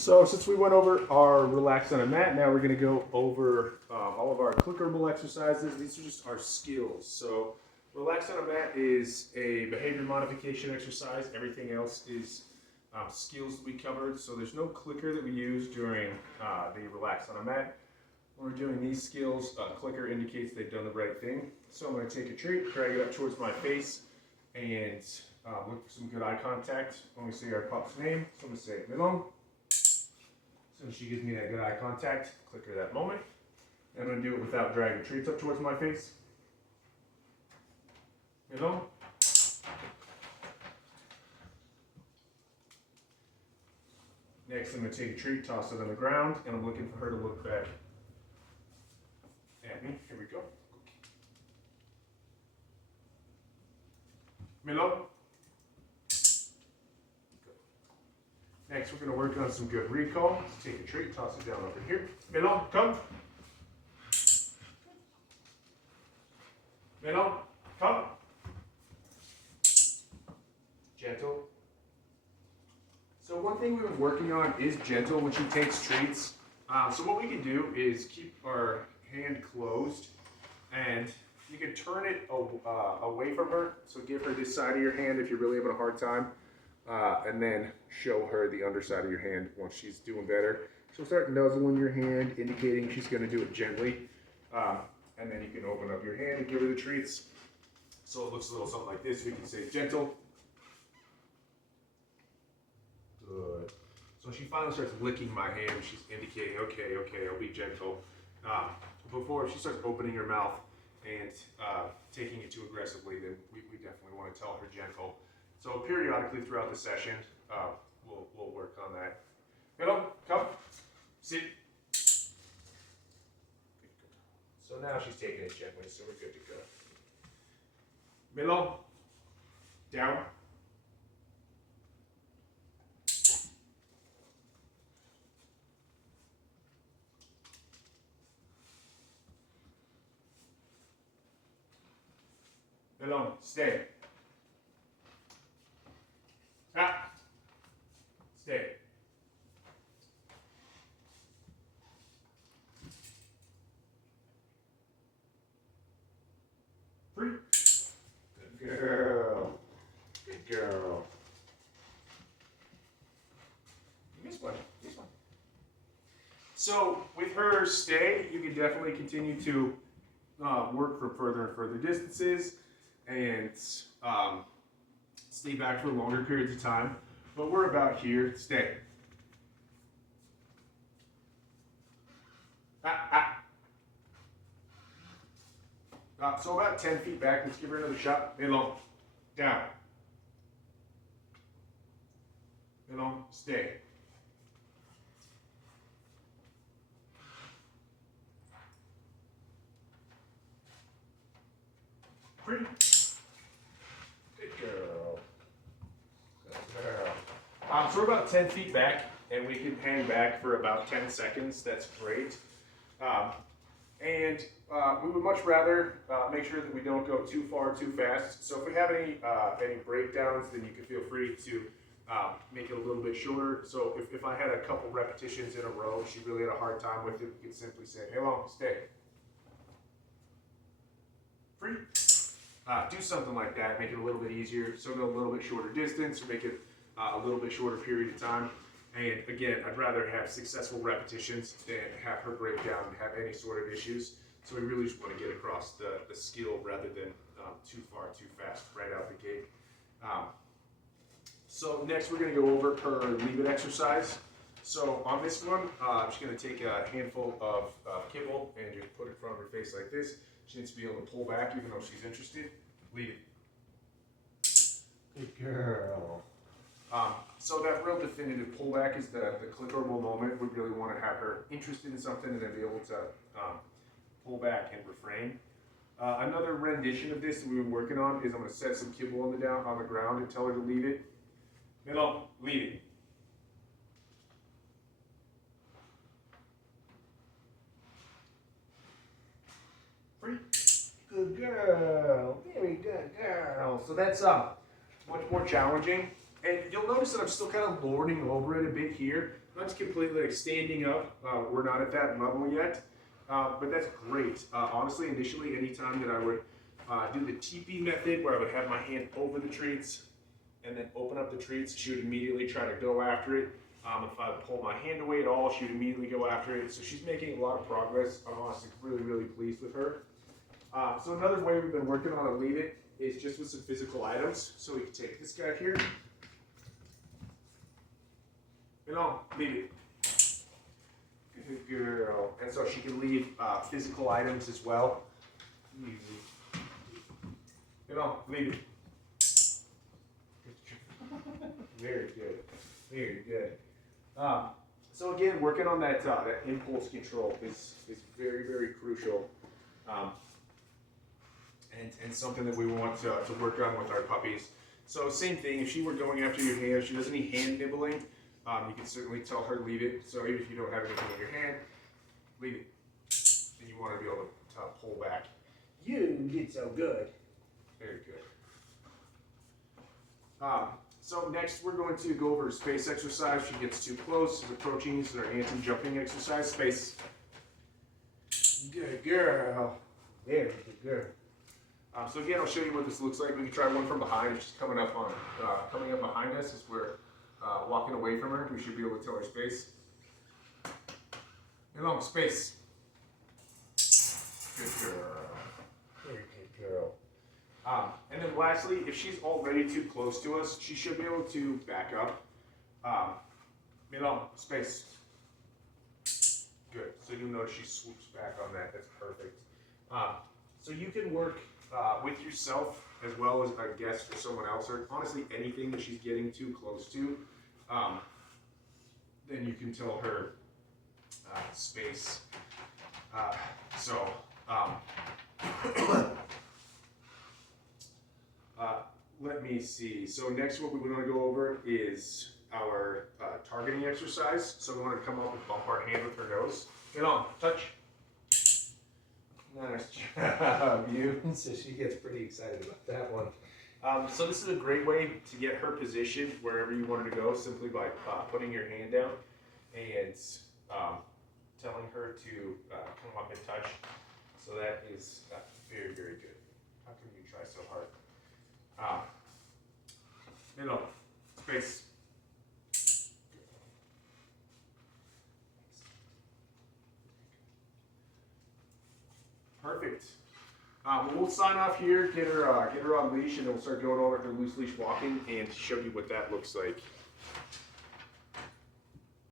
So since we went over our relax on a mat, now we're going to go over all of our clickable exercises. These are just our skills. So relax on a mat is a behavior modification exercise. Everything else is skills that we covered. So there's no clicker that we use during the relax on a mat. When we're doing these skills, clicker indicates they've done the right thing. So I'm going to take a treat, drag it up towards my face, and look for some good eye contact when we say our pup's name. So I'm going to say Melong. So she gives me that good eye contact, clicker that moment. I'm going to do it without dragging treats up towards my face. Melong. Next, I'm going to take a treat, toss it on the ground, and I'm looking for her to look back at me. Here we go. Melong. Next, we're going to work on some good recall. Take a treat, toss it down over here. Melong, come. Melong, come. Gentle. So one thing we've been working on is gentle when she takes treats. So what we can do is keep our hand closed, and you can turn it away from her. So give her this side of your hand if you're really having a hard time. And then show her the underside of your hand once she's doing better. She'll start nuzzling your hand, indicating she's going to do it gently. And then you can open up your hand and give her the treats. So it looks a little something like this. We can say gentle. Good. So she finally starts licking my hand. She's indicating, okay, I'll be gentle. Before she starts opening her mouth and taking it too aggressively, then we definitely want to tell her gentle. So periodically throughout the session, we'll work on that. Melong, come, sit. So now she's taking it gently, so we're good to go. Melong, down. Melong, stay. Ah. Stay. Free. Good girl. Good girl. You missed one. This one. So with her stay, you can definitely continue to work for further and further distances and stay back for longer periods of time. But we're about here. Stay. So about 10 feet back. Let's give her another shot. Melong. Down. Melong. Stay. Pretty. Good girl. Good girl. So we're about 10 feet back, and we can hang back for about 10 seconds. That's great. And we would much rather make sure that we don't go too far too fast. So if we have any breakdowns, then you can feel free to make it a little bit shorter. So if I had a couple repetitions in a row, she really had a hard time with it, we could simply say, Melong, stay. Free. Do something like that, make it a little bit easier. So go a little bit shorter distance, or make it a little bit shorter period of time. And again, I'd rather have successful repetitions than have her break down and have any sort of issues. So we really just want to get across the skill rather than too far, too fast right out the gate. So next we're going to go over her leave it exercise. So on this one, she's going to take a handful of kibble and just put it in front of her face like this. She needs to be able to pull back even though she's interested. Leave it. Good girl. So that real definitive pullback is the clickable moment. We really want to have her interested in something and then be able to pull back and refrain. Another rendition of this that we've been working on is I'm going to set some kibble on the ground and tell her to leave it. Melong, leave it. Free. Good girl. Very good girl. So that's much more challenging. And you'll notice that I'm still kind of lording over it a bit here. I'm just completely like standing up. We're not at that level yet, but that's great. Honestly, initially, anytime that I would do the TP method where I would have my hand over the treats and then open up the treats, she would immediately try to go after it. If I pull my hand away at all, she would immediately go after it. So she's making a lot of progress. I'm honestly really, really pleased with her. So another way we've been working on a lead it is just with some physical items. So we can take this guy here. Melong, leave it. Good girl. And so she can leave physical items as well. Melong, leave it. Very good. Very good. So again, working on that that impulse control is very, very crucial. And something that we want to work on with our puppies. So same thing, if she were going after your hand, if she does any hand nibbling, you can certainly tell her leave it. So even if you don't have anything in your hand, leave it. And you want to be able to pull back. You did so good. Very good. So next we're going to go over a space exercise. She gets too close, she's approaching, this is our anti-jumping exercise. Space. Good girl. There, good girl. So again, I'll show you what this looks like. We can try one from behind. If she's coming up behind us as we're walking away from her. We should be able to tell her space. Melong, space. Good girl. Very good girl. And then lastly, if she's already too close to us, she should be able to back up. Melong, space. Good. So you'll notice she swoops back on that. That's perfect. So you can work with yourself as well as a guest or someone else, or honestly anything that she's getting too close to. Then you can tell her space. Let me see. So next what we want to go over is our targeting exercise. So we want to come up and bump our hand with her nose. Get on, touch. Nice job, you. So she gets pretty excited about that one. So this is a great way to get her positioned wherever you want her to go, simply by putting your hand down and telling her to come up and touch. So that is very, very good. How can you try so hard? Middle, space. Perfect. We'll sign off here, get her on leash, and then we'll start going over her loose leash walking and show you what that looks like.